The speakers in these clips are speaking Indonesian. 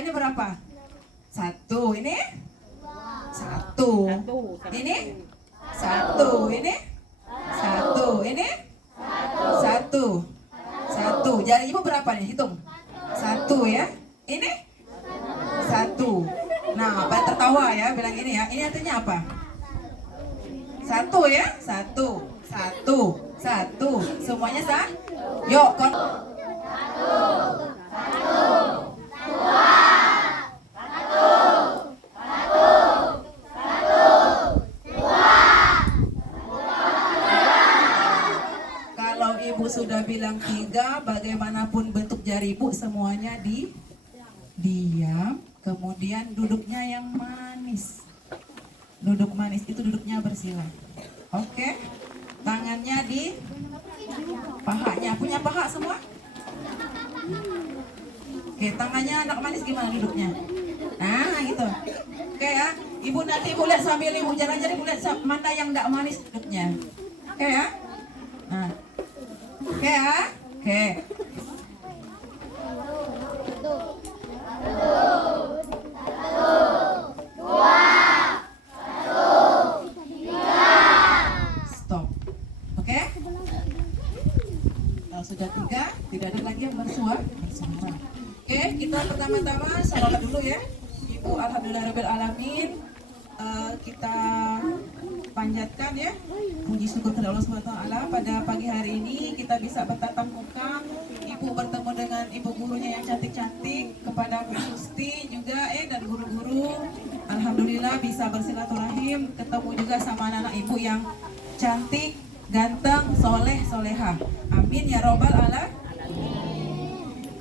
ini berapa? 1. Ini 1. Ini 1. Ini 1. Ini 1. 1. Jari ibu berapa nih? Hitung. 1 ya. Ini 1. Nah, pada tertawa ya, bilang ini ya. Ini artinya apa? 1 ya. 1. 1. Semuanya sah? Yuk, kon. 1. Kalau ibu sudah bilang 3, bagaimanapun bentuk jari ibu semuanya diam. Kemudian duduknya yang manis. Duduk manis itu duduknya bersila. Oke. Tangannya di pahanya. Punya paha semua? Oke, tangannya anak manis gimana duduknya? Nah, gitu. Oke ya. Ibu nanti ibu lihat sambil ibu jalan-jalan, ibu lihat mana yang enggak manis duduknya. Oke ya. Nah. Oke ya. Oke. Stop. Oke? Kalau sudah 3, tidak ada lagi yang bersuara. Oke, kita pertama-tama salawat dulu ya. Ibu alhamdulillahirabbil alamin. Kita panjatkan ya puji syukur kepada Allah SWT pada pagi hari ini kita bisa bertatap muka. Ibu bertemu dengan ibu gurunya yang cantik-cantik, kepada Bu Susti juga dan guru-guru. Alhamdulillah bisa bersilaturahim, ketemu juga sama anak-anak ibu yang cantik, ganteng, soleh, soleha. Amin ya robbal alamin.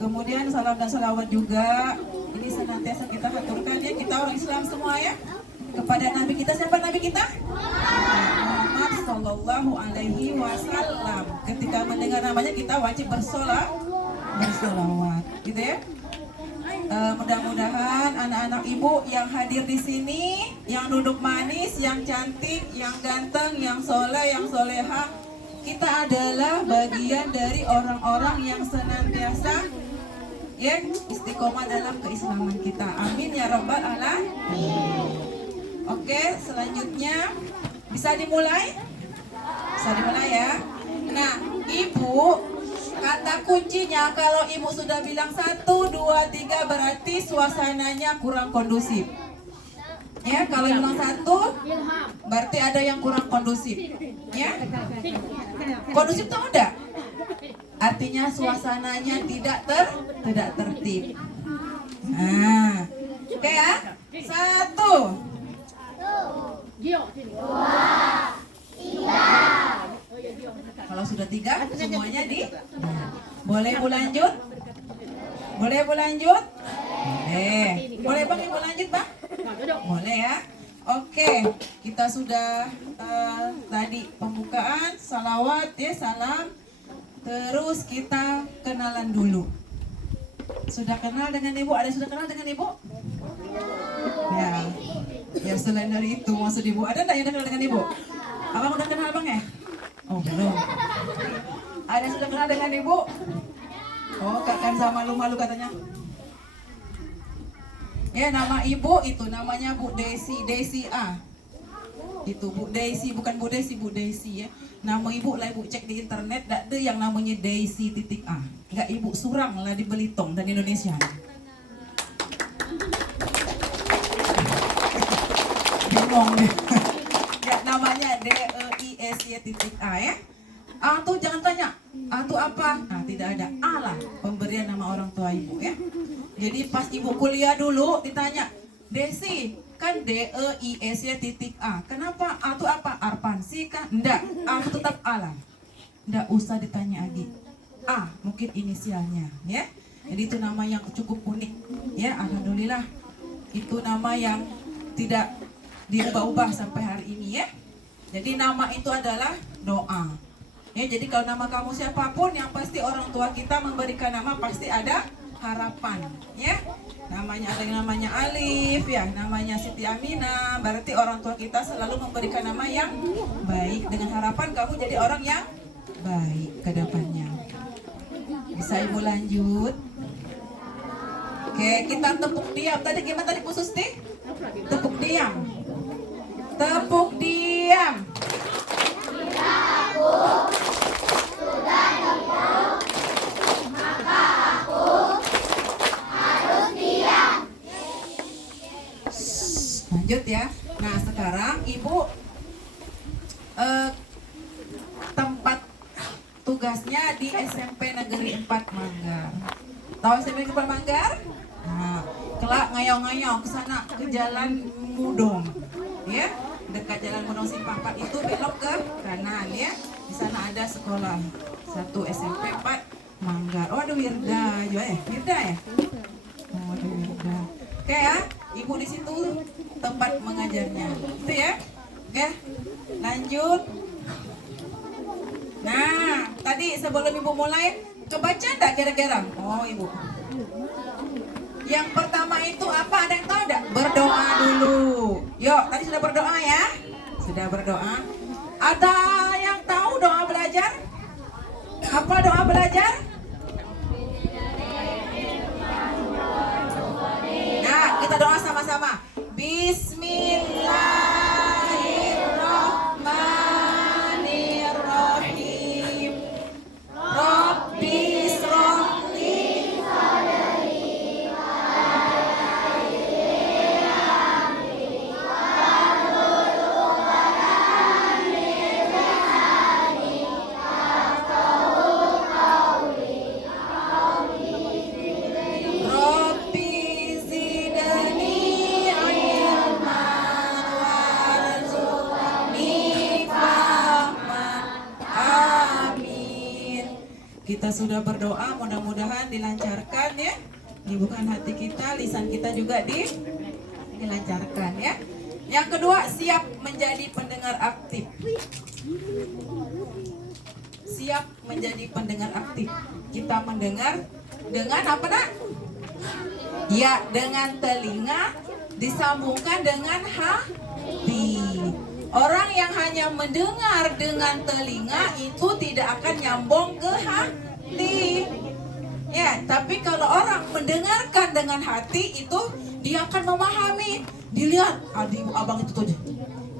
Kemudian salam dan salawat juga ini senantiasa kita haturkan ya, kita orang Islam semua ya, kepada Nabi kita. Siapa Nabi kita? Muhammad Sallallahu Alaihi Wasallam. Ketika mendengar namanya kita wajib bersolawat, gitu ya. Mudah-mudahan anak-anak ibu yang hadir di sini, yang duduk manis, yang cantik, yang ganteng, yang soleh, yang soleha, kita adalah bagian dari orang-orang yang senantiasa ya istiqomah dalam keislaman kita. Amin ya robbal alamin. Oke, selanjutnya bisa dimulai? Bisa dimulai ya. Nah, ibu, kata kuncinya kalau ibu sudah bilang 1, 2, 3 berarti suasananya kurang kondusif. Ya, kalau bilang 1 berarti ada yang kurang kondusif. Ya. Kondusif tuh enggak? Artinya suasananya tidak tertib. Nah, oke ya. 1, 2, 3. Kalau sudah 3 semuanya boleh Bu lanjut? Boleh Bu lanjut? Boleh Bang Ibu lanjut Bang? Boleh ya. Oke, kita sudah tadi pembukaan, salawat ya, salam. Terus kita kenalan dulu. Sudah kenal dengan ibu? Ada yang sudah kenal dengan ibu? Ya. Ya selain dari itu maksud ibu, ada enggak yang udah kenal dengan ibu? Abang udah kenal Bang ya? Oh belum. Ada yang sudah kenal dengan ibu? Oh kan sama malu-malu katanya. Ya nama ibu itu namanya Bu Desi A. Itu Bu Desi, bukan Bu Desi ya. Nama ibu lah ibu cek di internet, tak ada yang namanya Desi.A. Enggak, ibu Surang lah di Belitung dan Indonesia. Bingung deh. Ya, namanya DEISY.A ya. A tuh jangan tanya, A tuh apa? Nah, tidak ada. A lah pemberian nama orang tua ibu ya. Jadi pas ibu kuliah dulu ditanya, Desi, kan DEISY.A. Kenapa A itu apa? Arpansi kah? Enggak, A itu tetap A lah. Enggak usah ditanya lagi. A mungkin inisialnya ya. Jadi itu nama yang cukup unik ya. Alhamdulillah itu nama yang tidak diubah-ubah sampai hari ini ya. Jadi nama itu adalah doa. Ya, jadi kalau nama kamu siapapun yang pasti orang tua kita memberikan nama pasti ada harapan ya. Namanya ada yang namanya Alif ya, namanya Siti Aminah, berarti orang tua kita selalu memberikan nama yang baik dengan harapan kamu jadi orang yang baik ke depannya. Bisa ibu lanjut? Oke Oke, kita tepuk diam. Tadi gimana tadi Bu Susti? Tepuk diam. Tepuk diam. Lanjut ya. Nah sekarang Ibu tempat tugasnya di SMP Negeri 4 Manggar. Tahu SMP Negeri 4 Manggar? Nah, kelak ngayong-ngayong ke sana ke Jalan Mudong, ya, dekat Jalan Mudong Simpang 4 itu belok ke kanan ya. Di sana ada sekolah 1 SMP 4 Manggar. Oh ada Wirda juga ya? Wirda ya? Oh ada Wirda. Oke ya, Ibu di situ tempat mengajarnya. Itu ya. Oke. Lanjut. Nah, tadi sebelum Ibu mulai, kebaca enggak kira-kira? Oh, Ibu. Yang pertama itu apa? Ada yang tahu enggak? Berdoa dulu. Yuk, tadi sudah berdoa ya? Sudah berdoa. Ada yang tahu doa belajar? Apa doa belajar? Nah, kita doa sama-sama. Bismillahirrahmanirrahim. Rabbi shrahli Rabbi zidni ilman warzuqni fahman. Amin. Kita sudah berdoa, mudah-mudahan dilancarkan ya. Dibukakan hati kita, lisan kita juga dilancarkan ya. Yang kedua, siap menjadi pendengar aktif. Siap menjadi pendengar aktif. Kita mendengar dengan apa nak? Ya, dengan telinga disambungkan dengan hati. Orang yang hanya mendengar dengan telinga itu tidak akan nyambung ke hati. Ya, tapi kalau orang mendengarkan dengan hati itu dia akan memahami. Dilihat, adik abang itu tuh.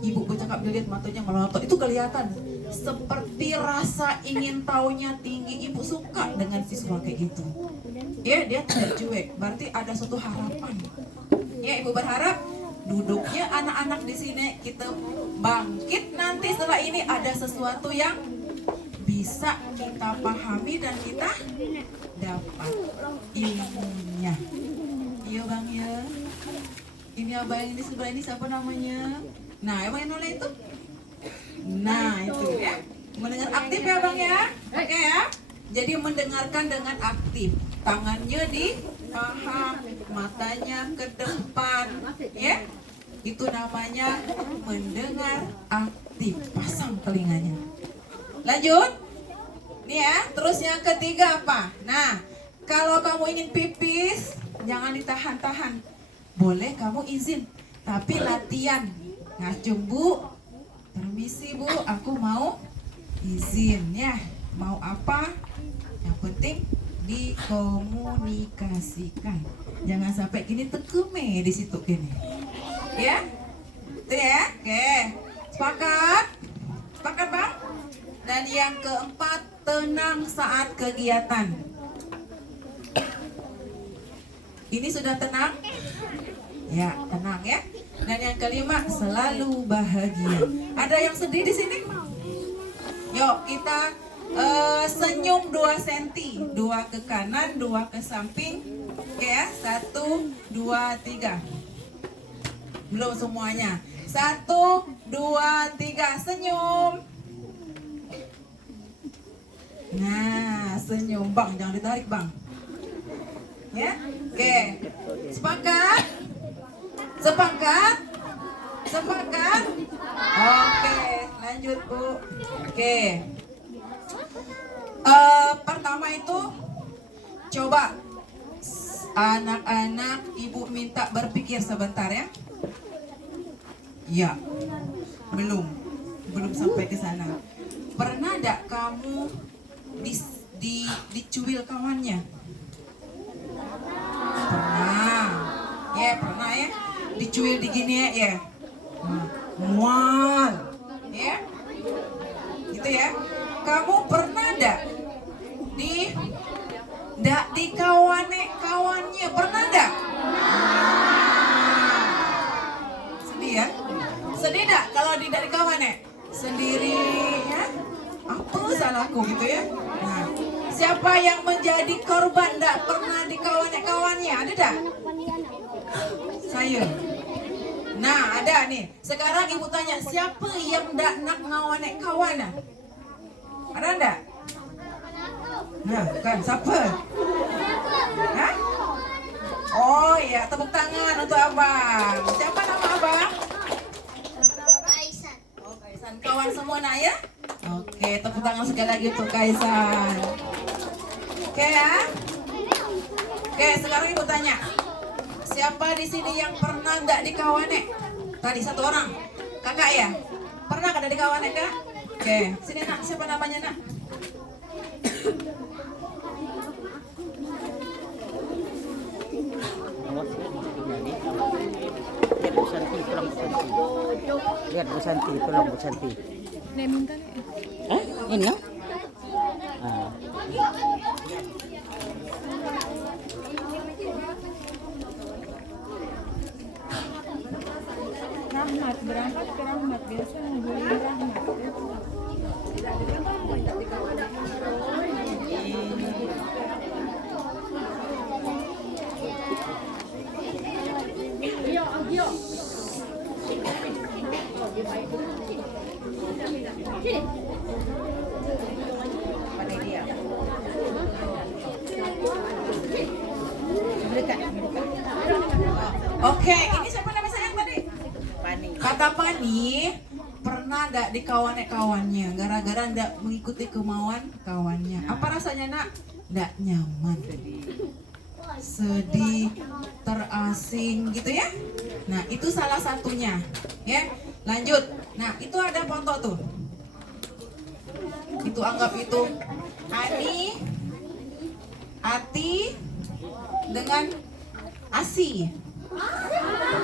Ibu bercakap dilihat matanya melotot, itu kelihatan. Seperti rasa ingin taunya tinggi. Ibu suka dengan siswa kayak gitu. Ya, dia tidak cuek. Berarti ada suatu harapan. Ya, Ibu berharap duduknya anak-anak di sini kita bangkit nanti setelah ini ada sesuatu yang bisa kita pahami dan kita dapat ilmunya. Iya bang ya. Ini abang ini sebelah ini siapa namanya? Nah, abang yang nolak itu? Nah itu ya. Mendengar aktif ya bang ya. Oke ya. Jadi mendengarkan dengan aktif. Tangannya di paha, matanya ke depan, ya. Itu namanya mendengar aktif. Pasang telinganya. Lanjut. Nih ya, terus yang ketiga apa? Nah, kalau kamu ingin pipis, jangan ditahan-tahan. Boleh kamu izin, tapi latihan. Ngacung bu, permisi bu, aku mau izin ya. Mau apa? Yang penting dikomunikasikan. Jangan sampai gini tekeme di situ gini. Ya? Itu ya? Oke. Sepakat? Sepakat bang? Dan yang keempat, tenang saat kegiatan. Ini sudah tenang? Ya, tenang ya. Dan yang kelima, selalu bahagia. Ada yang sedih di sini? Yuk, kita senyum 2 cm. 2 ke kanan, 2 ke samping. Oke ya, 1, 2, 3. Belum semuanya. 1, 2, 3, senyum. Nah, senyum bang, jangan ditarik bang. Ya, oke. Sepakat? Sepakat? Sepakat? Oke, lanjut bu. Oke. Pertama itu coba anak-anak ibu minta berpikir sebentar ya. Ya, belum sampai ke sana. Pernah enggak kamu dicuil kawannya? Pernah. pernah ya? Dicuil digini ya. Mual. Ya. Gitu ya. Kamu pernah enggak kawannya pernah enggak? Sedih ya? Sedih enggak kalau dari kawannya? Sendiri ya? Apa salahku gitu ya? Nah, siapa yang menjadi korban enggak pernah kawannya? Ada enggak? Saya. Nah, ada nih. Sekarang ibu tanya, siapa yang enggak nak ngawanek kawan? Ada enggak? Nah, kan siapa? Hah? Oh iya, tepuk tangan untuk abang. Siapa nama abang? Kaisan. Oh, Kaisan. Kawan semua nak ya? Oke, tepuk tangan sekali lagi untuk Kaisan. Oke ya? Oke, sekarang ibu tanya. Siapa di sini yang pernah enggak dikawanek? Tadi satu orang. Kakak ya? Pernah enggak dikawanek, Kak? Oke, sini nak, siapa namanya nak? Lihat Bu Santi, tulang Bu Santi. Lihat Bu Santi, tulang Bu Santi. Ini? Ah. Rahmat berangkat ke Rahmat biasa ngubungin Rahmat. Oke, ini siapa nama sayang tadi? Pani. Kata Pani, pernah enggak dikawanek kawannya gara-gara enggak mengikuti kemauan kawannya. Apa rasanya nak? Enggak nyaman. Sedih, terasing gitu ya. Nah, itu salah satunya. Ya, lanjut. Nah, itu ada foto tuh. Itu anggap itu Ani, Ati dengan Asi.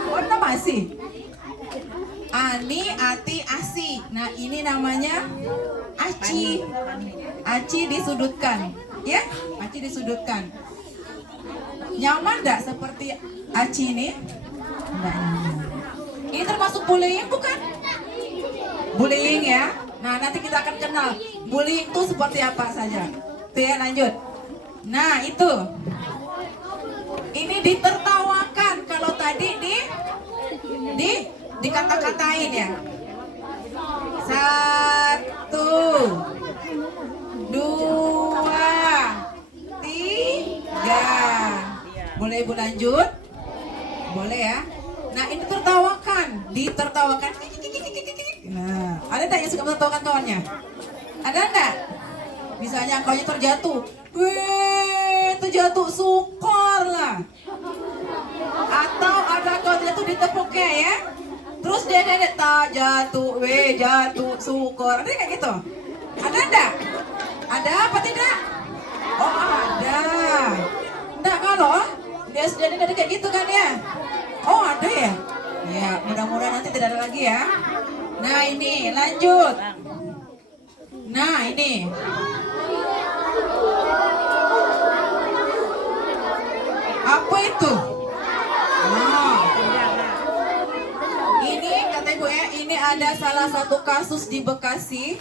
Oh, nama Asi. Ani, Ati, Asi. Nah, ini namanya Aci. Aci disudutkan. Ya, Aci disudutkan. Nyaman enggak seperti Aci ini? Enggak nyaman. Ini termasuk bullying bukan? Bullying ya. Nah, nanti kita akan kenal bullying itu seperti apa saja. Tuh ya, lanjut. Nah, itu. Ini ditertawakan kalau tadi dikata-katain ya. 1, 2, 3. Boleh ibu lanjut? Boleh ya. Nah, ini ditertawakan. Nah, ada enggak yang suka menertawakan kawannya? Ada enggak? Misalnya kawannya terjatuh, terjatuh syukur lah. Atau ada kawan terjatuh ditepuknya ya. Terus dia tak jatuh, jatuh syukur. Ada kayak gitu? Ada enggak? Ada apa tidak? Oh, ada. Enggak kalau dia sudah ada kayak gitu kan ya? Oh, ada ya? Ya, mudah-mudahan nanti tidak ada lagi ya. Nah, ini lanjut. Nah, ini. Apa itu? Nah. Ini kata ibu ya, ini ada salah satu kasus di Bekasi.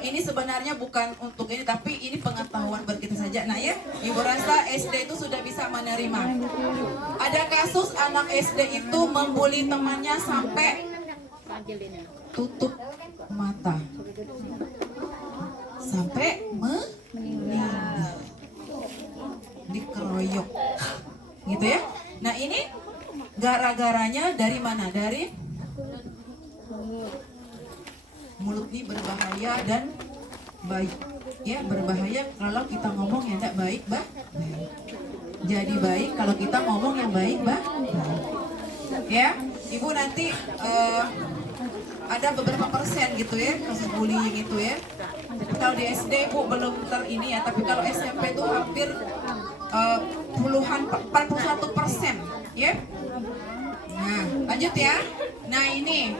Ini sebenarnya bukan untuk ini, tapi ini pengetahuan buat kita saja. Nah ya, ibu rasa SD itu sudah bisa menerima. Ada kasus anak SD itu membuli temannya sampai tutup mata, sampai meninggal, dikeroyok, gitu ya. Nah ini gara-garanya dari mana? Dari mulut ini berbahaya dan baik, ya berbahaya kalau kita ngomong yang tidak baik, baik. Jadi baik kalau kita ngomong yang baik, baik. Ya, ibu nanti ada beberapa persen gitu ya kasus bullying itu ya. Jadi kalau di SD ibu belum ini ya, tapi kalau SMP itu hampir 41%, ya. Nah, lanjut ya. Nah, ini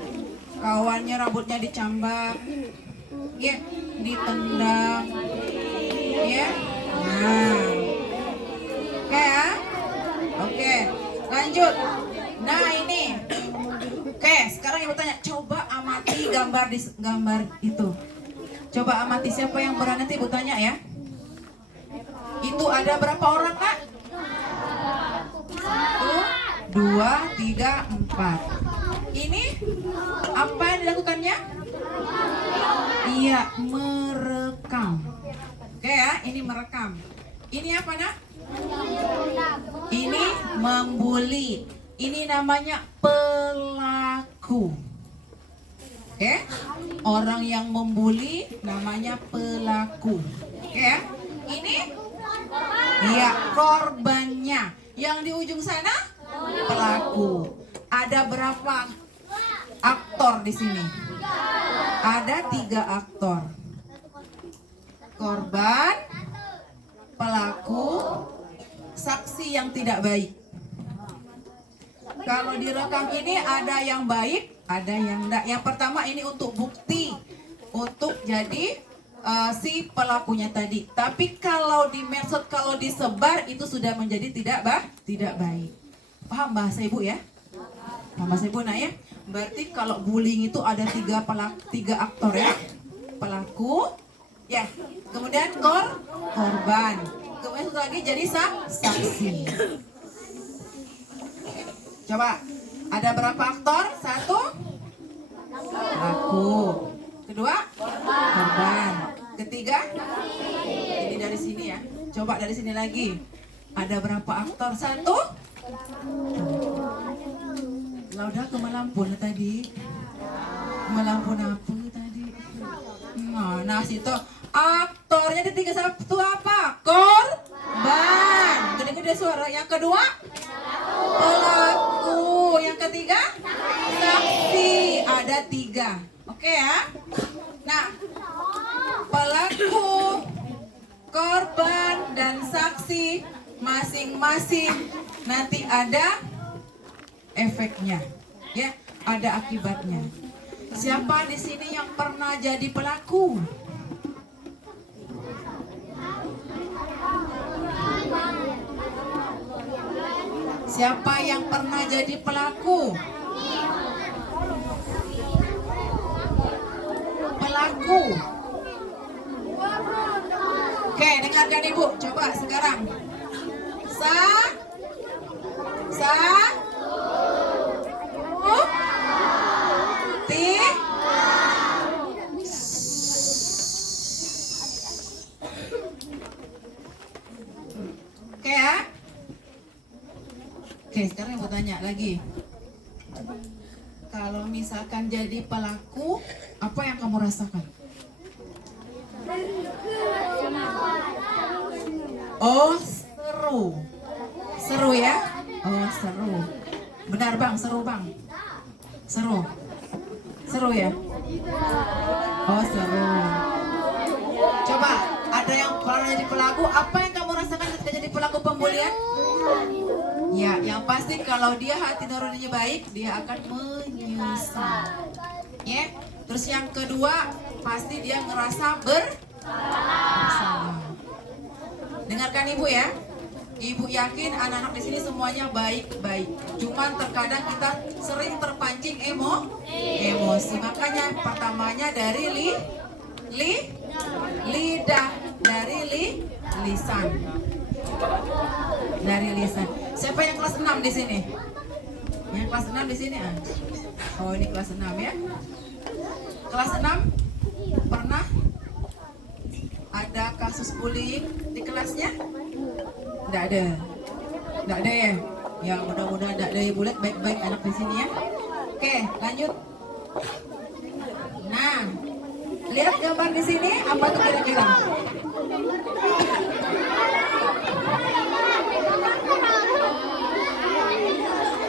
kawannya rambutnya dicambak, ya, ditendang, ya. Nah, oke ya. Oke, lanjut. Nah, ini. Oke, sekarang ibu tanya, coba amati gambar itu. Coba amati siapa yang berani, nanti ibu tanya ya. Itu ada berapa orang, Kak? 1, 2, 3, 4. Ini apa yang dilakukannya? Iya, merekam. Oke ya, ini merekam. Ini apa, Nak? Ini membuli. Ini namanya pelaku. Oke? Orang yang membuli namanya pelaku. Oke ya? Ini iya, korbannya. Yang di ujung sana pelaku. Ada berapa aktor di sini? Ada 3 aktor. Korban, pelaku, saksi yang tidak baik. Kalau direkam ini ada yang baik, ada yang enggak. Yang pertama ini untuk bukti, untuk jadi si pelakunya tadi. Tapi kalau di medsos, kalau disebar itu sudah menjadi tidak baik. Paham bahasa ibu ya? Paham bahasa ibu, nak ya? Berarti kalau bullying itu ada 3 aktor ya. Pelaku, ya. Kemudian korban. Kemudian satu lagi jadi saksi. Coba, ada berapa aktor? 1, pelaku. Kedua, korban. Ketiga, ini dari sini ya. Coba dari sini lagi. Ada berapa aktor? 1. Lauda ke Melampun tadi. Melampun apa tadi? Nah, situ aktornya di 3 1 apa? Korban. Gede-gede suara. Yang kedua, pelaku. Yang ketiga, saksi. Ada 3. Oke ya. Nah, pelaku, korban, dan saksi masing-masing nanti ada efeknya, ya, ada akibatnya. Siapa di sini yang pernah jadi pelaku? Siapa yang pernah jadi pelaku? Pelaku. Oke, dengarkan ibu. Coba sekarang. Oke ya. Oke, sekarang ibu tanya lagi. Kalau misalkan jadi pelaku, apa yang kamu rasakan? Oh, seru. Seru ya? Oh, seru. Benar bang, seru bang. Seru. Seru ya? Oh, seru. Coba, ada yang kalau jadi pelaku, apa yang kamu rasakan ketika jadi pelaku pembulian? Ya, yang pasti kalau dia hati nuraninya baik, dia akan menyesal. Ya. Terus yang kedua, pasti dia ngerasa bersalah. Dengarkan ibu ya. Ibu yakin anak-anak di sini semuanya baik-baik. Cuman terkadang kita sering terpancing emosi. Makanya pertamanya dari lidah, dari lisan. Dari lisan. Siapa yang kelas 6 di sini? Yang kelas 6 di sini ah. Oh, ini kelas 6 ya. Kelas 6 pernah ada kasus bullying di kelasnya? Tidak ada. Tidak ada ya? Ya, mudah-mudahan tidak ada ya, bulat baik-baik anak di sini ya. Oke, lanjut. Nah, lihat gambar di sini, apa tuh kira-kira?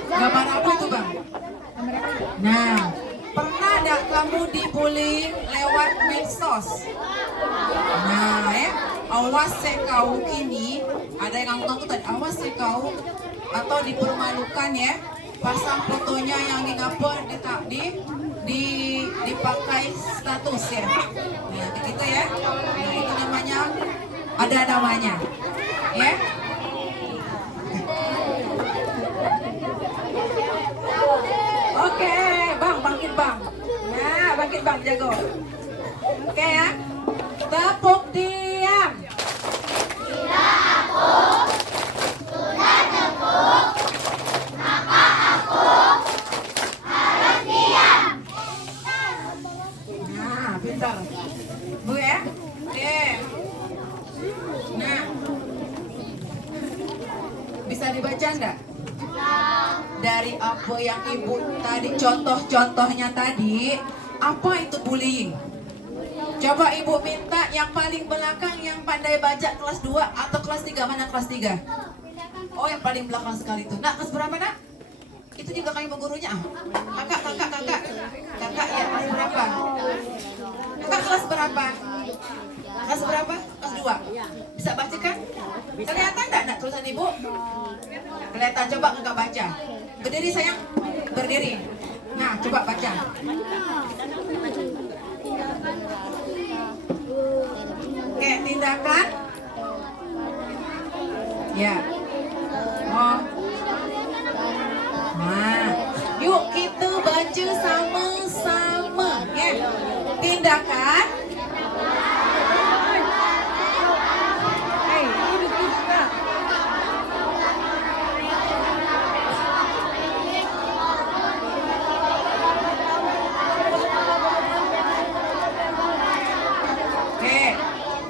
Gambar apa itu bang? Nah, pernah tidak kamu dibullying lewat medsos? Nah ya, awas kau kini Ada yang ngaku-ngaku tadi, awas ya kau, atau dipermalukan ya. Pasang fotonya yang di ngapur dipakai status ya. Nah, kayak gitu ya. Nah, itu namanya ada namanya. Ya. Oke, Bang, bangkit Bang. Nah, bangkit Bang, jago. Oke ya. Tepuk diam. Nah, pintar. Bu ya. Oke. Nah. Bisa dibaca enggak? Dari apa yang Ibu tadi contoh-contohnya tadi, apa itu bullying? Coba Ibu minta yang paling belakang yang pandai baca kelas 2 atau kelas 3, mana kelas 3? Oh, yang paling belakang sekali itu. Nak, kelas berapa, Nak? Itu juga kami gurunya. Kakak ya, kelas berapa? Kakak kelas berapa? Kelas berapa? Kelas 2. Bisa baca kan? Kelihatan enggak nak tulisan Ibu? Kelihatan, coba kakak baca. Berdiri sayang, berdiri. Nah, coba baca. Oke, tindakan. Ya. Oh. Nah, yuk kita baca sama-sama ya. Tindakan.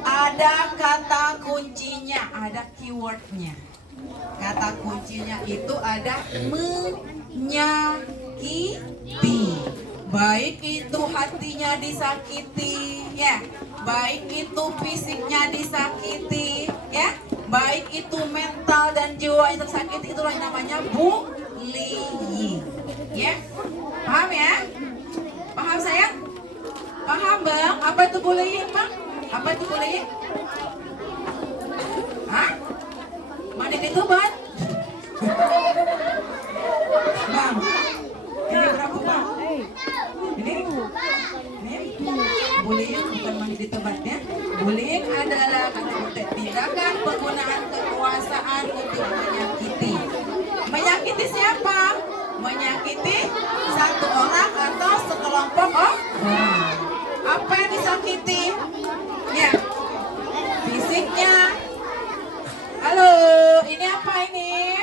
Ada kata kuncinya, ada keywordnya. Kata kuncinya itu ada menyakiti. Baik itu hatinya disakiti, ya. Baik itu fisiknya disakiti, ya. Baik itu mental dan jiwa yang tersakiti, itulah yang namanya bullying. Ya, paham ya? Paham sayang? Paham Bang? Apa itu bullying Bang? Apa itu bullying? Hah? Mandi itu Bang? Bang, ini berapa Bang? Ini? Bullying bukan mandi di tempatnya. Bullying adalah tindakan penggunaan kekuasaan untuk menyakiti. Menyakiti siapa? Menyakiti satu orang atau sekelompok orang. Apa yang disakiti? Ya, fisiknya. Halo, ini apa ini?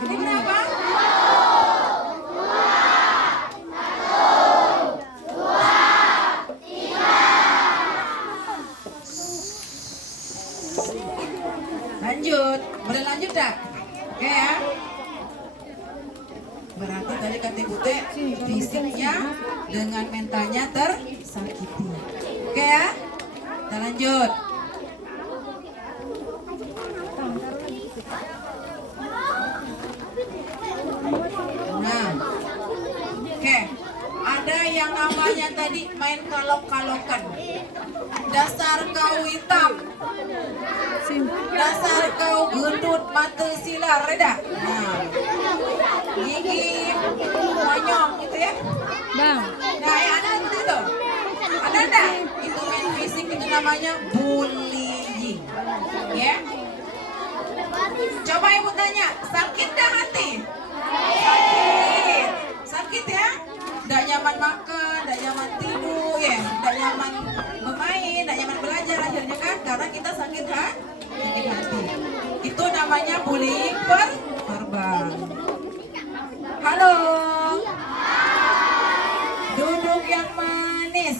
Ini berapa? Lanjut, boleh lanjut tak? Oke ya. Berarti tadi kata Ibu Teh, fisiknya dengan mentalnya tersakiti. Oke ya, kita lanjut. Nah, oke, ada yang namanya tadi main kalok-kalokan. Dasar kau hitam, dasar kau gendut mata silar, reda. Nah, gigi monyong gitu ya. Bang, Nah, yang ada itu. Ada enggak? Itu main fisik, itu namanya bullying. Ya. Coba Ibu tanya, sakit dah hati? Sakit. Sakit ya? Enggak nyaman makan, enggak nyaman tidur ya, enggak nyaman bermain, enggak nyaman belajar akhirnya kan karena kita sakit kan? Sakit hati. Itu namanya bullying verbal. Halo. Duduk yang manis.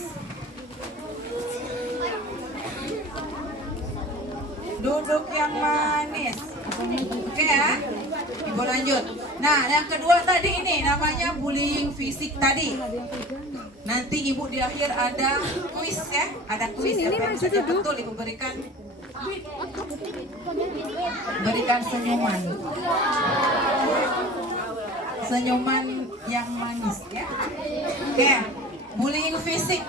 Duduk yang manis. Oke ya. Ibu lanjut. Nah, yang kedua tadi ini namanya bullying fisik tadi. Nanti Ibu di akhir ada kuis ya. Ada kuis ya. Saja betul Ibu berikan senyuman. Senyuman yang manis ya. Oke. Bullying fisik.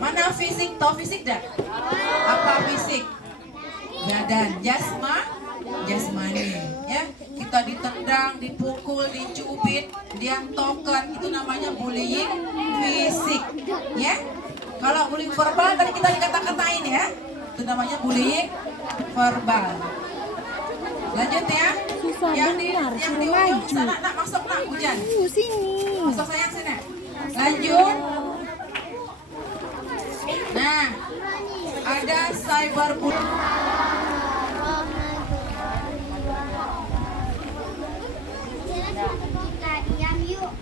Mana fisik? Tahu fisik dah? Apa fisik? Badan. Jasmani. Ya, kita ditendang, dipukul, dicubit, diantokan, itu namanya bullying fisik. Ya. Kalau bullying verbal tadi kita dikata-katain ya. Itu namanya bullying verbal. Lanjut ya. Susah Yang dengar, di suruh ujung maju. sana, nak masuk nak hujan. Sini. Masuk sayang sini. Lanjut. Nah, ada cyberbullying. Kita diam yuk.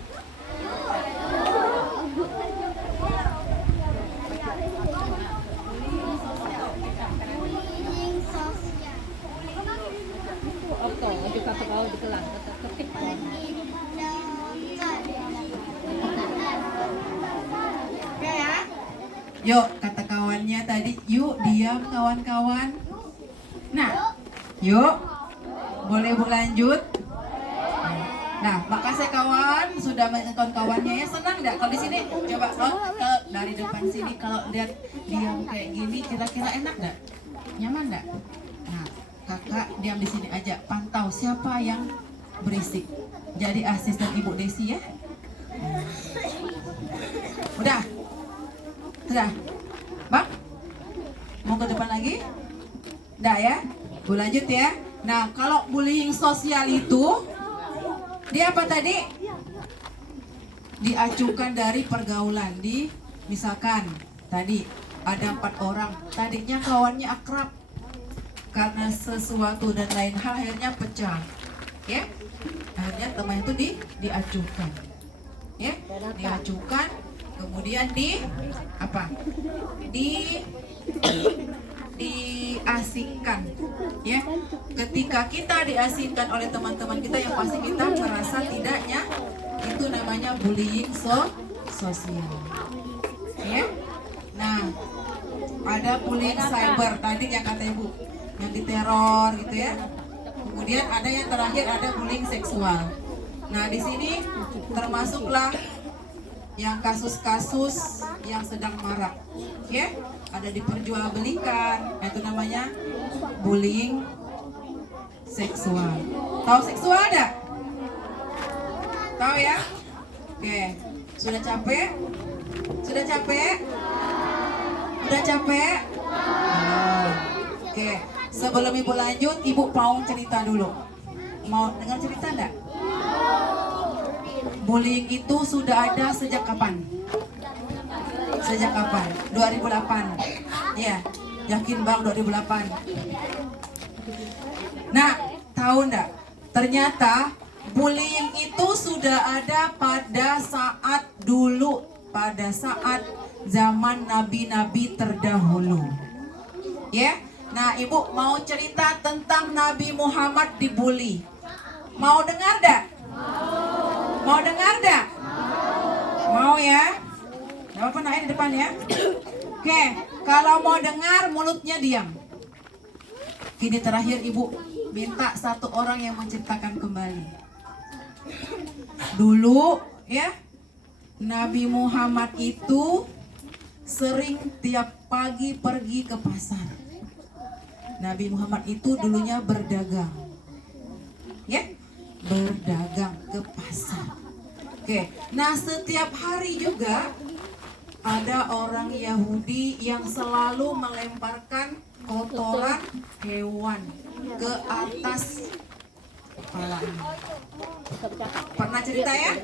Bullying sosial. Apa? Ada kata kau di kelas. Ketik. Oke ya. Yuk, kata kawannya tadi, yuk diam kawan-kawan. Nah, yuk. Boleh Bu lanjut? Nah, makasih kawan sudah menonton kawannya ya. Senang enggak kalau di sini? Coba kalau dari depan sini kalau lihat diam kayak gini kira-kira enak enggak? Nyaman enggak? Nah, kakak diam di sini aja, pantau siapa yang berisik. Jadi asisten Ibu Desi ya. Udah? Sudah? Bang? Mau ke depan lagi? Udah ya? Bu lanjut ya. Nah, kalau bullying sosial itu dia apa tadi? Diacukan dari pergaulan. Misalkan tadi ada 4 orang, tadinya kawannya akrab, karena sesuatu dan lain hal akhirnya pecah, ya. Akhirnya teman itu diacukan, ya, diacukan, kemudian diasingkan, ya. Ketika kita diasingkan oleh teman-teman kita, yang pasti kita merasa tidaknya, itu namanya bullying sosial, ya. Nah, ada bullying cyber tadi yang kata Ibu, yang diteror gitu ya. Kemudian ada yang terakhir, ada bullying seksual. Nah, di sini termasuklah yang kasus-kasus yang sedang marak, ya. Ada diperjualbelikan, itu namanya bullying seksual. Tahu seksual ada? Tahu ya? Oke, sudah capek? Sudah capek? Udah capek? Oke, sebelum Ibu lanjut, Ibu mau cerita dulu. Mau dengar cerita enggak? Bullying itu sudah ada sejak kapan? Sejak kapan? 2008. Ya, yakin Bang 2008. Nah, tahu enggak? Ternyata bullying itu sudah ada pada saat dulu, pada saat zaman nabi-nabi terdahulu. Ya. Nah, Ibu mau cerita tentang Nabi Muhammad dibully. Mau dengar enggak? Mau dengar enggak? Mau ya? Gak apa-apa, naik di depan ya. Oke, kalau mau dengar mulutnya diam. Ini terakhir Ibu minta satu orang yang menceritakan kembali. Dulu ya, Nabi Muhammad itu sering tiap pagi pergi ke pasar. Nabi Muhammad itu dulunya berdagang. Ya, berdagang ke pasar. Oke, nah setiap hari juga ada orang Yahudi yang selalu melemparkan kotoran hewan ke atas kepalanya. Pernah cerita ya?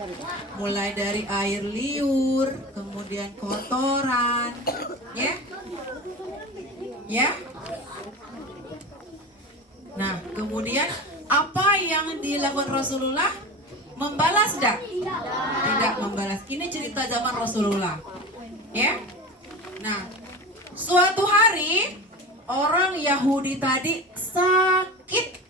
Mulai dari air liur, kemudian kotoran, ya? Ya? Nah, kemudian apa yang dilakukan Rasulullah? Membalas tidak? Tidak membalas. Ini cerita zaman Rasulullah. Ya. Nah, suatu hari orang Yahudi tadi sakit.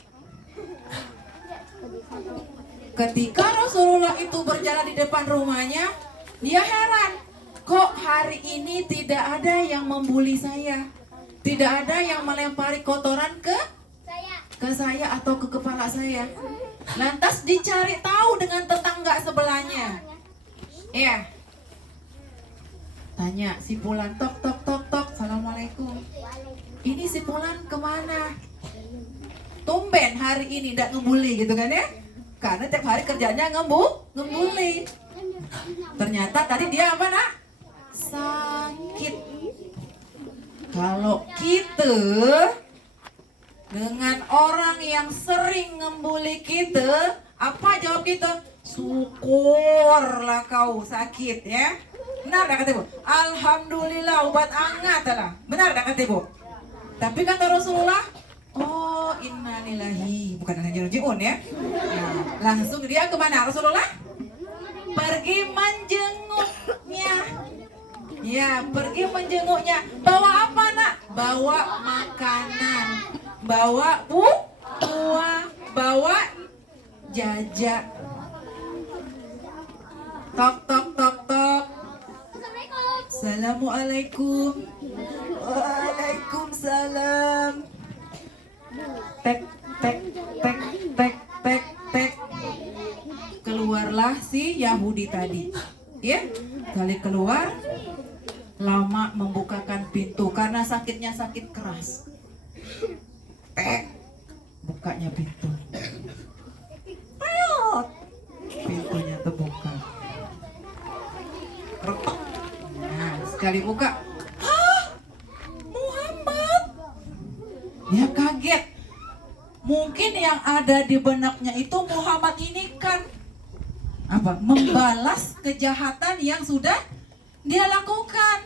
Ketika Rasulullah itu berjalan di depan rumahnya, dia heran, kok hari ini tidak ada yang membuli saya, tidak ada yang melempari kotoran ke saya atau ke kepala saya. Lantas dicari tahu dengan tetangga sebelahnya. Ya. Tanya si Pulan, tok tok tok tok, assalamualaikum. Ini si Pulan kemana? Tumben hari ini ndak ngebully gitu kan ya? Karena tiap hari kerjanya ngebully. Ternyata tadi dia apa nak? Sakit. Kalau kita dengan orang yang sering ngebully kita, apa jawab kita? Syukurlah kau sakit ya. Benar tak kata ibu? Alhamdulillah obat hangat lah. Benar tak kata ibu? Tapi kata Rasulullah, oh innalillahi, bukan inna ilaihi raji'un ya. Nah, langsung dia kemana Rasulullah? Pergi menjenguknya. Ya, pergi menjenguknya. Bawa apa nak? Bawa makanan. Bawa buah. Bawa jajak. Tok tok tok tok. Assalamualaikum. Waalaikumsalam. Tek tek tek tek tek tek. Keluarlah si Yahudi tadi. Ya, kali keluar lama membukakan pintu karena sakitnya sakit keras. Tek. Bukanya pintu. Ayot. Pintunya terbuka. Retok. Nah, sekali buka. Hah? Muhammad. Dia kaget. Mungkin yang ada di benaknya itu Muhammad ini kan apa? Membalas kejahatan yang sudah dia lakukan.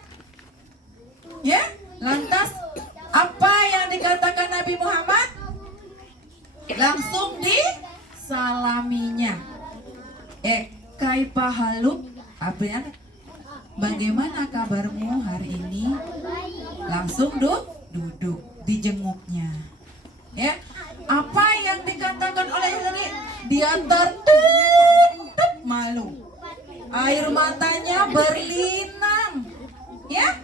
Ya? Lantas apa yang dikatakan Nabi Muhammad? Langsung disalaminya. Kaifa haluk? Artinya bagaimana kabarmu hari ini? Langsung duduk dijenguknya. Ya, apa yang dikatakan oleh tadi? Dia tertutup malu. Air matanya berlinang. Ya,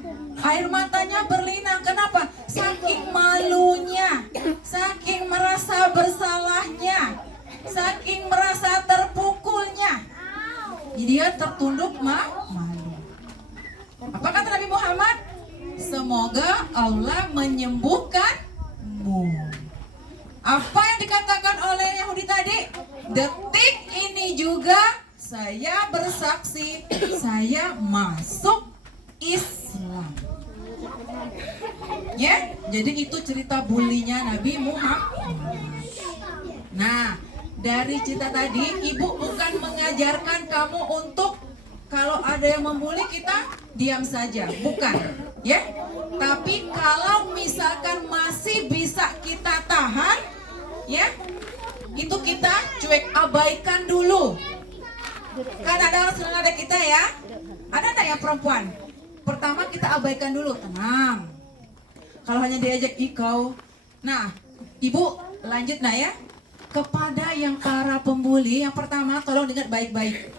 air matanya berlinang. Kenapa? Saking malunya, saking merasa bersalahnya, saking merasa terpukulnya. Dia tertunduk malu. Apa kata Nabi Muhammad? Semoga Allah menyembuhkanmu. Apa yang dikatakan oleh Yahudi tadi? Detik ini juga saya bersaksi, saya masuk Islam. Ya, jadi itu cerita bulinya Nabi Muhammad. Nah, dari cerita tadi, ibu bukan mengajarkan kamu untuk kalau ada yang membuli kita diam saja, bukan, ya. Tapi kalau misalkan masih bisa kita tahan, ya, itu kita cuek, abaikan dulu. Kan ada senada kita ya, ada enggak yang perempuan? Pertama kita abaikan dulu, tenang. Kalau hanya diajak ikau, nah, ibu lanjut nah ya. Kepada yang para pembuli, yang pertama tolong dengar baik-baik.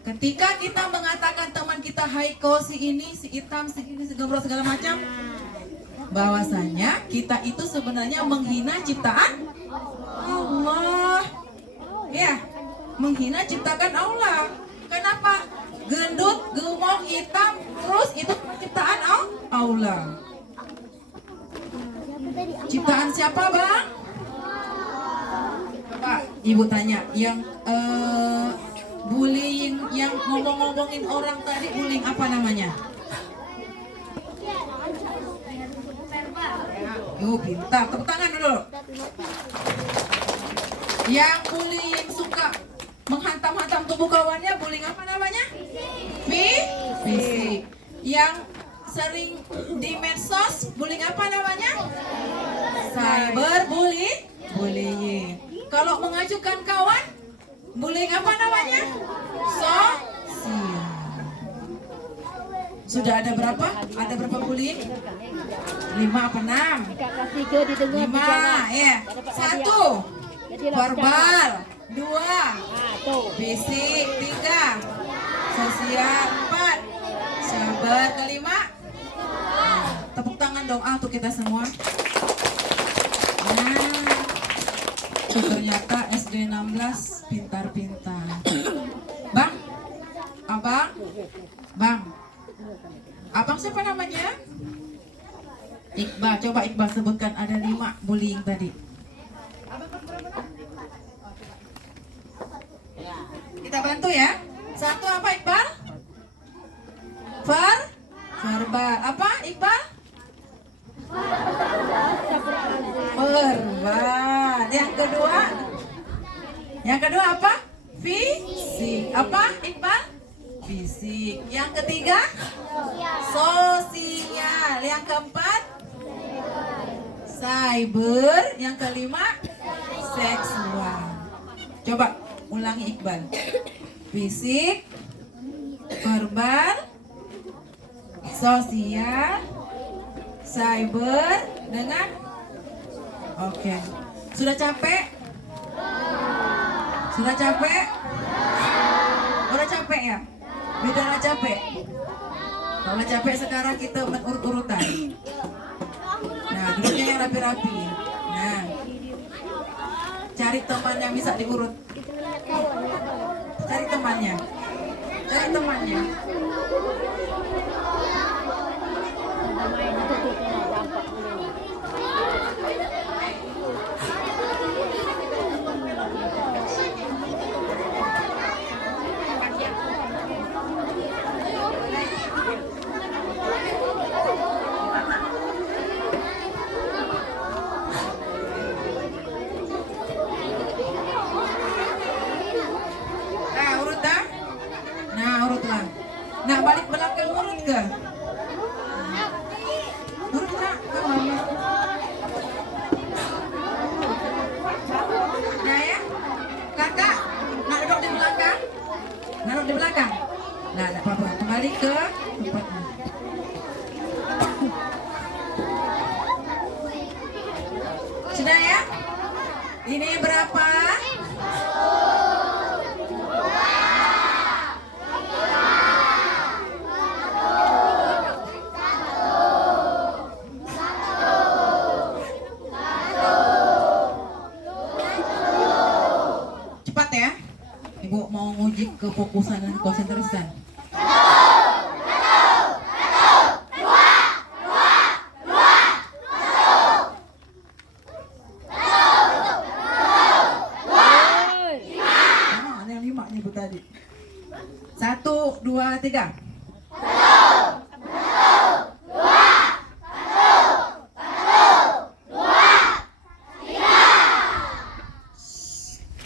Ketika kita mengatakan teman kita Haiko, si ini, si hitam, si ini, si gembrot segala macam, bahwasanya kita itu sebenarnya menghina ciptaan Allah. Ya, menghina ciptakan Allah. Kenapa? Gendut, gemuk, hitam, terus itu ciptaan Allah. Ciptaan siapa, Bang? Pak, ibu tanya, yang bullying, yang ngomong-ngomongin orang tadi, bullying apa namanya? Yuk, pintar, tepuk tangan dulu. Yang bullying suka menghantam-hantam tubuh kawannya, bullying apa namanya? Fisik. Yang sering di medsos, bullying apa namanya? Cyberbullying. Kalau mengajukan kawan, bullying apa namanya? Sosial. Sudah ada berapa? Ada berapa bullying? 5 apa 6? 5, ya. 1 verbal, 2 fisik, 3 sosial, 4 sabar, kelima. Tepuk tangan dong untuk kita semua. Nah, ternyata SD 16 pintar-pintar. Bang, abang, bang, Abang siapa namanya? Iqbal. Coba Iqbal sebutkan ada 5 bullying tadi. Kita bantu ya. Satu apa Iqbal? Verbal. Apa Iqbal? Verbal. Yang kedua apa? Fisik. Apa Iqbal? Fisik. Yang ketiga? Sosial. Yang keempat? Cyber. Yang kelima? Seksual. Coba ulangi Iqbal. Fisik, verbal, sosial, cyber, dengan oke. Sudah capek? Sudah capek? Udah capek ya? Bicara capek? Kalau capek sekarang kita urut-urutan. Nah, duduknya yang rapi-rapi. Nah, cari teman yang bisa diurut. Cari temannya. Cari temannya. Nah, balik belakang urut ke? Urut nak, ke mama. Nah ya, kakak, nak duduk di belakang? Nak duduk di belakang? Nah, tak apa-apa, kembali ke tempatnya. Sudah ya? Ini berapa? Cepat ya. Ibu mau nguji kefokusan dan konsentrasian. Ada yang 5 nih Bu tadi. 1, 2, 3.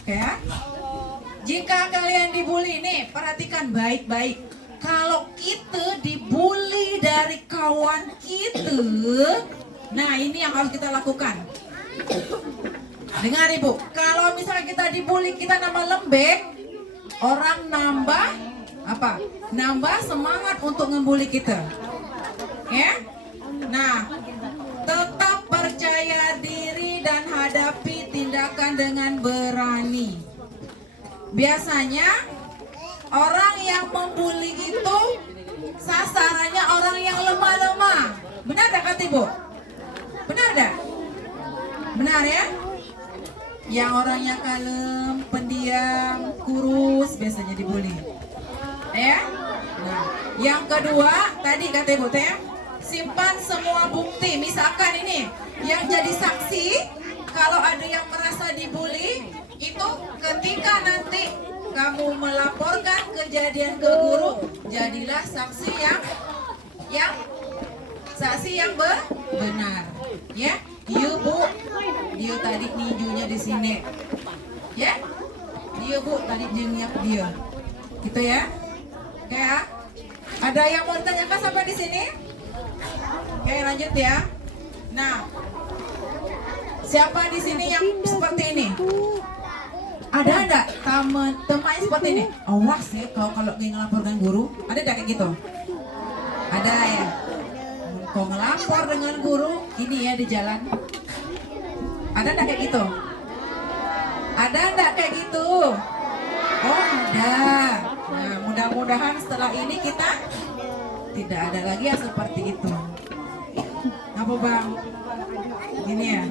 Oke ya. Jika kalian dibully nih, perhatikan baik-baik. Kalau kita dibully dari kawan kita, nah ini yang harus kita lakukan. Dengar Ibu, kalau misalnya kita dibully, kita nambah lembek, orang nambah apa? Nambah semangat untuk ngebully kita. Ya? Nah, tetap percaya diri dan hadapi tindakan dengan berani. Biasanya orang yang membuli itu sasarannya orang yang lemah-lemah. Benar tak kata Ibu? Benar tak? Benar ya? Yang orangnya kalem, pendiam, kurus biasanya dibully. Ya? Nah, yang kedua tadi kata Ibu teh, simpan semua bukti. Misalkan ini yang jadi saksi kalau ada yang merasa dibully, itu ketika nanti kamu melaporkan kejadian ke guru, jadilah saksi yang benar. Ya, iya Bu, dia tadi ninjunya di sini. Ya, dia Bu tadi nyenyak dia. Gitu ya. Oke ya. Ada yang mau ditanyakan sampai di sini? Oke, lanjut ya. Nah, siapa di sini yang seperti ini? Ada enggak teman seperti ini? Awas ya kalau ngelaporkan guru. Ada enggak kayak gitu? Ada ya. Kau ngelapor dengan guru ini ya di jalan. Ada enggak kayak gitu? Ada enggak kayak gitu? Oh ada. Nah mudah-mudahan setelah ini kita tidak ada lagi yang seperti itu. Apa Bang? Gini ya.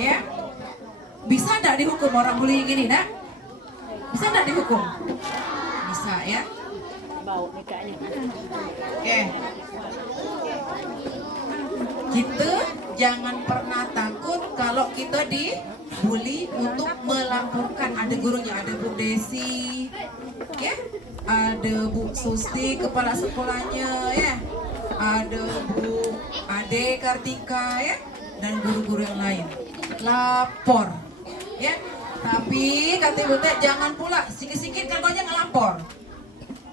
Ya. Bisa enggak dihukum orang bullying ini, nak? Bisa enggak dihukum? Bisa ya. Oke. Kita jangan pernah takut kalau kita dibully untuk melaporkan. Ada gurunya, ada Bu Desi, ya, ada Bu Susti kepala sekolahnya, ya, ada Bu Ade Kartika, ya, dan guru-guru yang lain. Lapor, ya. Tapi kata Ibu Teh jangan pula sikit-sikit kan kawannya ngelapor.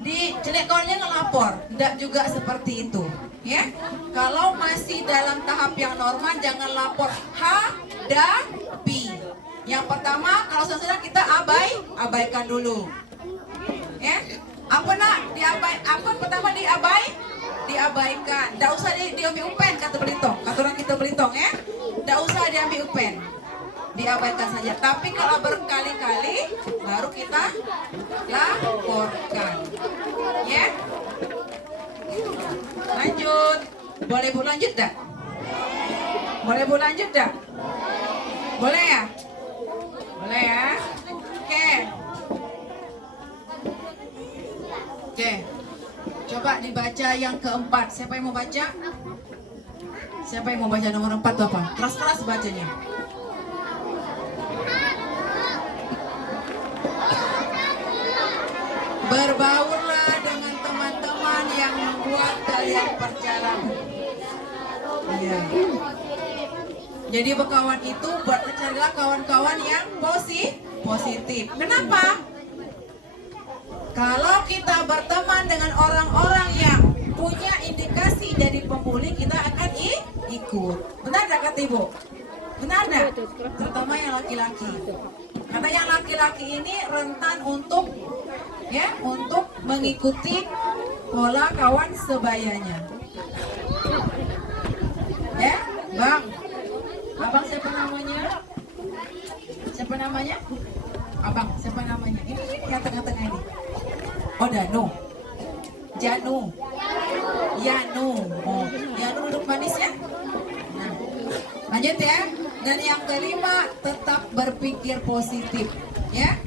Di jelek kawannya ngelapor, tidak juga seperti itu, ya. Kalau masih dalam tahap yang normal jangan lapor hadapi. Yang pertama kalau sudah kita abaikan dulu, ya. Apa nak apa pertama diabaikan. Tidak usah diambil upen kata Belintong, kata orang kita Belintong, ya. Tidak usah diambil upen, diabaikan saja. Tapi kalau berkali-kali baru kita laporkan, ya. Lanjut, boleh Bu lanjut dah? Boleh Bu lanjut dah? Boleh ya? Boleh ya? Oke. Oke. Coba dibaca yang keempat. Siapa yang mau baca? Siapa yang mau baca nomor 4 tuh apa? Keras-keras bacanya. Berbaurlah dengan teman-teman yang membuat kalian perjalanan. Iya. Jadi berkawan itu carilah kawan-kawan yang positif. Kenapa? Kalau kita berteman dengan orang-orang yang punya indikasi jadi pembuli, kita akan ikut. Benar tak kata Ibu? Benar tak? Terutama yang laki-laki. Karena yang laki-laki ini rentan untuk mengikuti pola kawan sebayanya. Ya, Bang. Abang siapa namanya? Siapa namanya? Abang, siapa namanya? Ini yang tengah-tengah ini. Oh, Danu. Janu. Yanu. Oh, Yanu duduk manis ya. Nah, lanjut ya. Dan yang kelima, tetap berpikir positif, ya.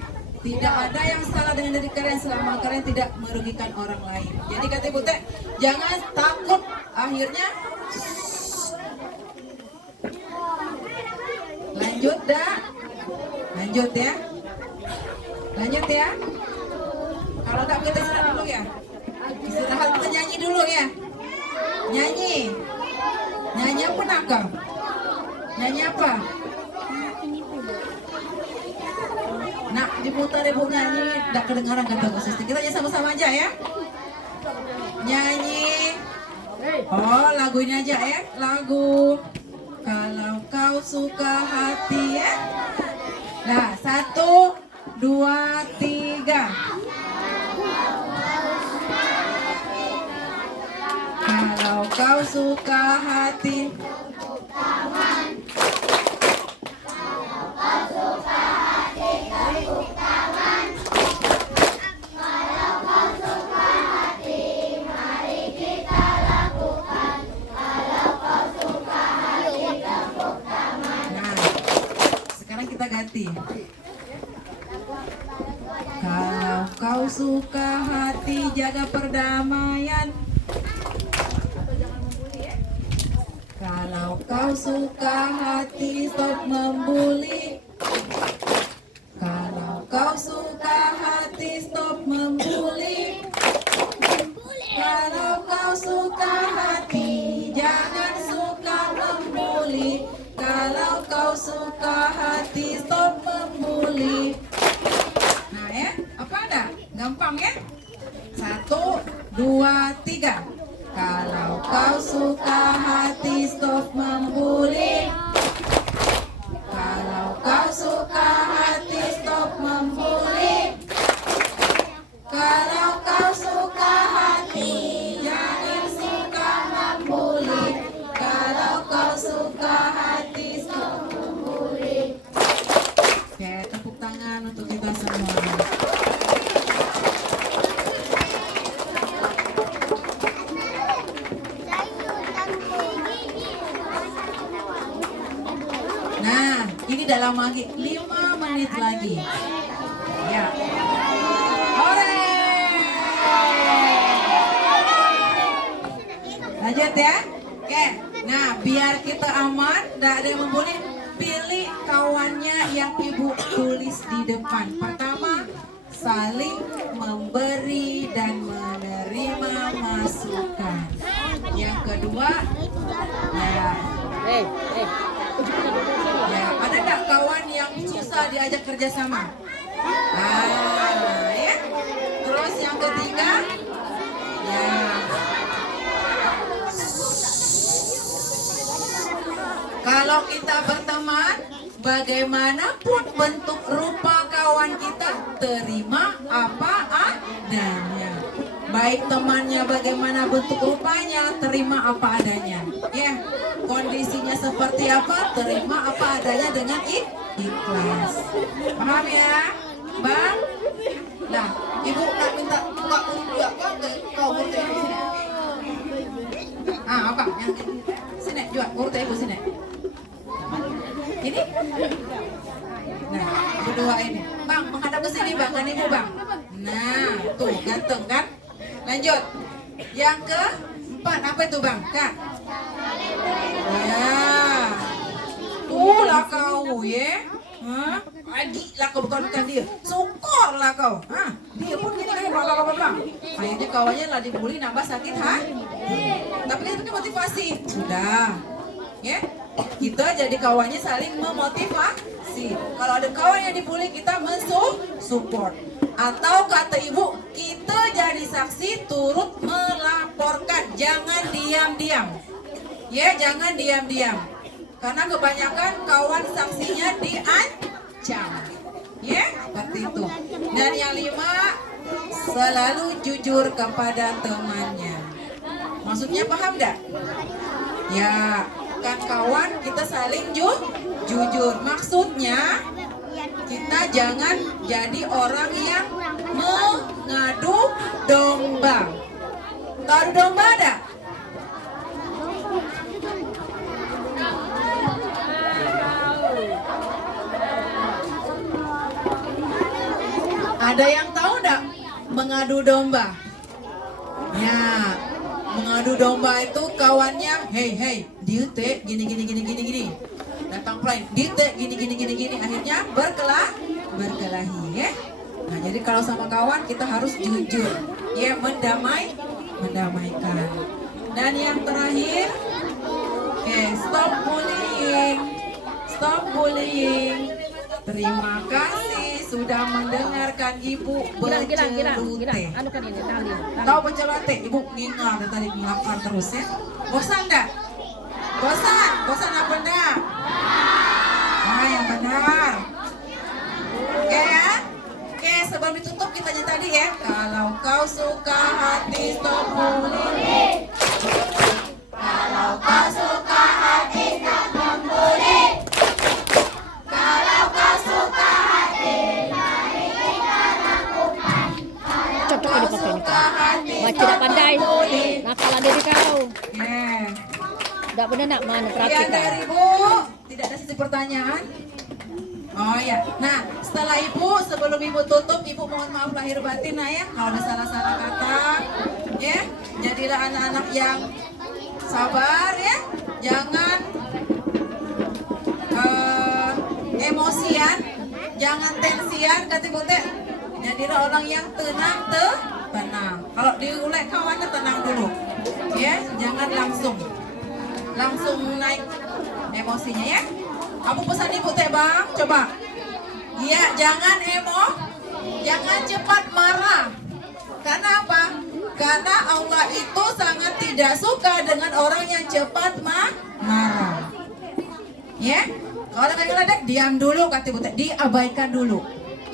Tidak ada yang salah dengan diri kalian selama kalian tidak merugikan orang lain. Jadi kata Ibu Teh, jangan takut akhirnya. Lanjut dah. Lanjut ya. Lanjut ya. Kalau tak kita istirahat dulu ya. Istirahat kita nyanyi dulu ya. Nyanyi. Nyanyi apa nak kau? Nyanyi apa? Nak diputar Ibu nyanyi, tidak kedengaran kata Bu Susti. Kita aja sama-sama aja ya. Nyanyi. Oh, lagunya aja ya. Lagu Kalau Kau Suka Hati ya. Nah, 1, 2, 3. Kalau kau suka hati. Ganti. Kalau kau suka hati, jaga perdamaian. Kalau kau suka hati, stop membuli. Kalau kau suka hati, stop membuli. Kalau kau suka hati, jangan suka membuli. Kalau kau suka hati, stop membuli. Nah ya, apa ada? Gampang ya? 1, 2, 3. Kalau kau suka hati, stop membuli. Kalau kau suka hati, stop membuli. Kalau kau suka hati, jangan suka membuli. Kalau kau suka hati, stop membuli. Oke, tepuk tangan untuk kita semua. Nah, ini dalam lagi 5 menit lagi. Ya. Hore! Lanjut ya. Oke. Nah, biar kita aman, tidak ada yang membuli. Pilih kawannya yang ibu tulis di depan. Pertama, saling memberi dan menerima masukan. Yang kedua, ya, ya, ada nggak kawan yang susah diajak kerjasama? Ya. Terus yang ketiga, ya, kalau kita berteman, bagaimanapun bentuk rupa kawan kita, terima apa adanya. Baik temannya bagaimana bentuk rupanya, terima apa adanya. Ya, kondisinya seperti apa, terima apa adanya dengan ikhlas. Paham ya, Bang? Nah, Ibu nak minta buka juga kau urut ibu sini. Apa? Yang sini juga urut ibu sini. Ini? Nah, berdua ini. Bang, menghadap ke sini Bang, kan Ibu Bang. Nah, tuh ganteng kan? Lanjut. Yang keempat apa itu Bang? Kak? Ya. Tuh lah kau ya. Hah? Lagi lah kau bukan dia. Syukur lah kau. Hah? Dia pun gini kan bang. Akhirnya kawannya lah dibully nambah sakit hati. Tapi itu kan motivasi. Sudah. Ya. Kita jadi kawannya saling memotivasi. Kalau ada kawan yang dibully kita mensupport. Atau kata ibu, kita jadi saksi turut melaporkan. Jangan diam-diam. Ya, jangan diam-diam. Karena kebanyakan kawan saksinya diancam. Ya, seperti itu. Dan yang 5, selalu jujur kepada temannya. Maksudnya paham enggak? Ya, kan kawan kita saling jujur. Maksudnya kita jangan jadi orang yang mengadu domba. Tahu adu domba ada? Ada yang tahu enggak mengadu domba? Ya, mengadu domba itu kawannya, hey, dia teh gini. Datang pelayan, dia teh gini. Akhirnya berkelahi, ya. Nah, jadi kalau sama kawan kita harus jujur, ya, mendamaikan. Dan yang terakhir, stop bullying. Terima kasih sudah mendengarkan Ibu berceloteh. Anu kan ini tali. Tahu berceloteh? Ibu ngingar dari tadi ngelapar terus ya. Bosan enggak? Bosan apa enggak? Yang benar. Oke ya? Oke, sebelum ditutup kita nyanyi tadi ya. Kalau kau suka hati stop bullying. Kalau kau suka hati stop bullying. Tidak pandai, nakalan diri kau. Tidak benar nak mana Iya praktik. dari Ibu, tidak ada sisi pertanyaan. Oh ya, nah setelah Ibu, sebelum Ibu tutup, Ibu mohon maaf lahir batin ya, kalau ada salah-salah kata, ya, jadilah anak-anak yang sabar ya, jangan emosian, jangan tensian, kata-kata, jadilah orang yang tenang. Kalau diulek kawannya tenang dulu, ya, jangan langsung naik emosinya ya. Apa pesan Ibu teh Bang? Coba. Iya, jangan jangan cepat marah. Karena apa? Karena Allah itu sangat tidak suka dengan orang yang cepat marah. Ya, kalau ada ngeledek diam dulu kata Ibu teh, diabaikan dulu.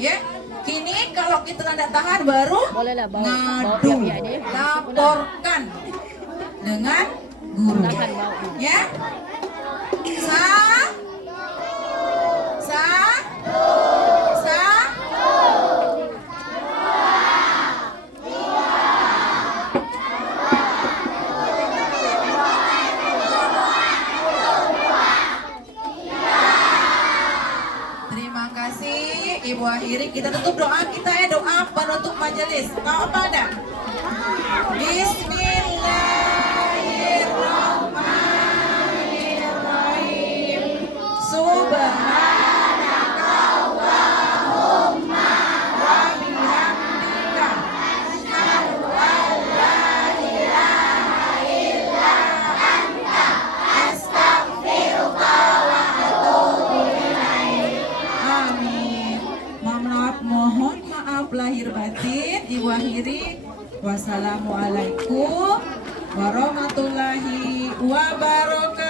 Ya. Kini kalau kita tidak tahan baru ngadu, laporkan dengan guru. Ya, Ibu akhiri, kita tutup doa kita ya, doa penutup majelis. Tahu apa ada? Bismillahirrahmanirrahim. lahir batin Ibu akhiri. Wassalamualaikum warahmatullahi wabarakatuh.